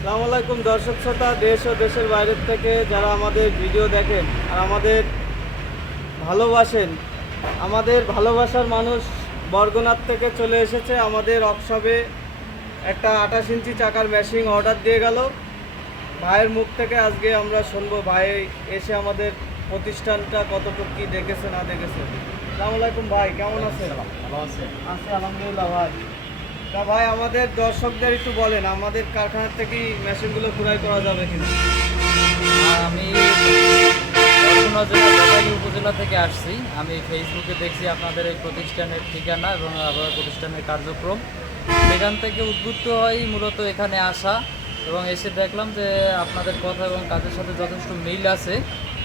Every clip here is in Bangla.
আসসালামু আলাইকুম দর্শক শ্রোতা, দেশ ও দেশের বাইরের থেকে যারা আমাদের ভিডিও দেখেন আর আমাদের ভালোবাসেন। আমাদের ভালোবাসার মানুষ বরগুনার থেকে চলে এসেছে আমাদের ওয়ার্কশপে একটা 28 ইঞ্চি চাকার মেশিন অর্ডার দিয়ে গেল। ভাইয়ের মুখ থেকে আজকে আমরা শুনবো ভাই এসে আমাদের প্রতিষ্ঠানটা কতটুকু কি দেখেছে না দেখেছে। আসসালামু আলাইকুম ভাই, কেমন আছেন? ভালো আছে। আছি আলহামদুলিল্লাহ ভাই। তা ভাই আমাদের দর্শকদের একটু বলেন আমাদের কারখানার থেকে মেশিনগুলো ক্রয় করা যাবে কিনা? আমি বরগুনা জেলা বেতাগী উপজেলা থেকে আসছি। আমি ফেসবুকে দেখছি আপনাদের এই প্রতিষ্ঠানের ঠিকানা এবং আপনাদের প্রতিষ্ঠানের কার্যক্রম। সেখান থেকে উদ্বুদ্ধ হয়ে মূলত এখানে আসা এবং এসে দেখলাম যে আপনাদের কথা এবং কাজের সাথে যথেষ্ট মিল আছে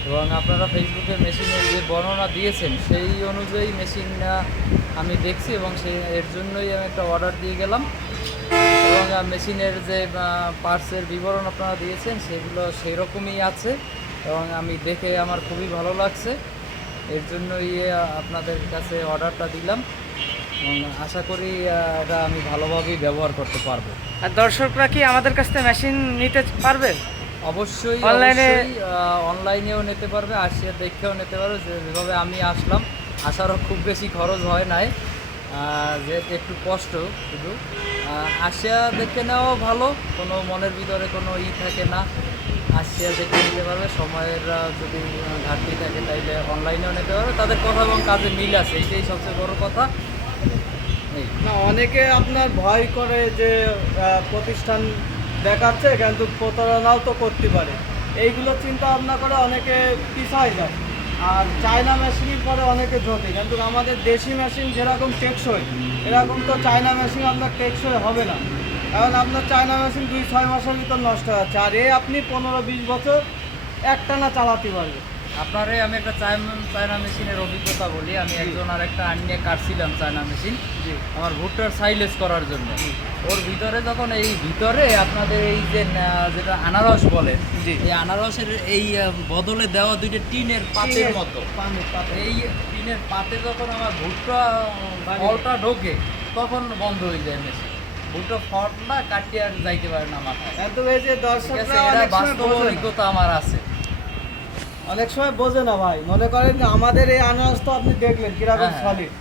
এবং আপনারা ফেসবুকে মেশিনের যে বর্ণনা দিয়েছেন সেই অনুযায়ী মেশিন আমি দেখছি এবং এর জন্যই আমি একটা অর্ডার দিয়ে গেলাম এবং মেশিনের যে পার্টসের বিবরণ আপনারা দিয়েছেন সেগুলো সেই রকমই আছে এবং আমি দেখে আমার খুবই ভালো লাগছে। এর জন্যই আপনাদের কাছে অর্ডারটা দিলাম এবং আশা করি এটা আমি ভালোভাবেই ব্যবহার করতে পারবো। আর দর্শকরা কি আমাদের কাছ থেকে মেশিন নিতে পারবে? অবশ্যই অনলাইনেও নিতে পারবে, আসিয়া দেখেও নিতে পারবে। যেভাবে আমি আসলাম, আসারও খুব বেশি খরচ হয় নাই, যেহেতু একটু কষ্ট, শুধু আসিয়া দেখে নেওয়াও ভালো, কোনো মনের ভিতরে কোনো থাকে না, আসিয়া দেখে নিতে পারবে। সময়ের যদি ঘাটতি থাকে তাইলে অনলাইনেও নিতে পারবে। তাদের কথা এবং কাজে মিল আছে, এইটাই সবচেয়ে বড় কথা। না, অনেকে আপনার ভয় করে যে প্রতিষ্ঠান দেখাচ্ছে কিন্তু প্রতারণাও তো করতে পারে, এইগুলো চিন্তা ভাবনা করে অনেকে পিছায় যায় আর চায়না মেশিনের পরে অনেকে ঝোঁকে। কিন্তু আমাদের দেশি মেশিন যেরকম টেকসই, এরকম তো চায়না মেশিন আপনার টেকসই হবে না, কারণ আপনার চায়না মেশিন 2-6 মাসের ভিতর নষ্ট হয়ে যাচ্ছে, আর আপনি 15-20 বছর একটানা চালাতে পারবেন। আপনারে আমি একটা চায়না মেশিনের অভিজ্ঞতা বলি। আমি একজন আর একটা আনিয়ে কাটছিলাম চায়না মেশিন আমার ভুট্টার সাইলেজ করার জন্য। ওর ভিতরে যখন এই ভিতরে আপনাদের এই যে যেটা আনারস বলে, এই আনারসের এই বদলে দেওয়া দুইটা টিনের পাতের মতো, এই টিনের পাতে যখন আমার ভুট্টা ফলটা ঢোকে তখন বন্ধ হয়ে যায় মেশিন। ভুট্টা ফলটা কাটিয়ে আর যাইতে পারে না মাথায়। কিন্তু এই যে দর্শকরা বাস্তব অভিজ্ঞতা আমার আছে। অনেক সময় বোঝে না ভাই, মনে করেন যে আমাদের এই আনারস তো আপনি দেখলেন কিরকম হ্যাঁ। সলিড,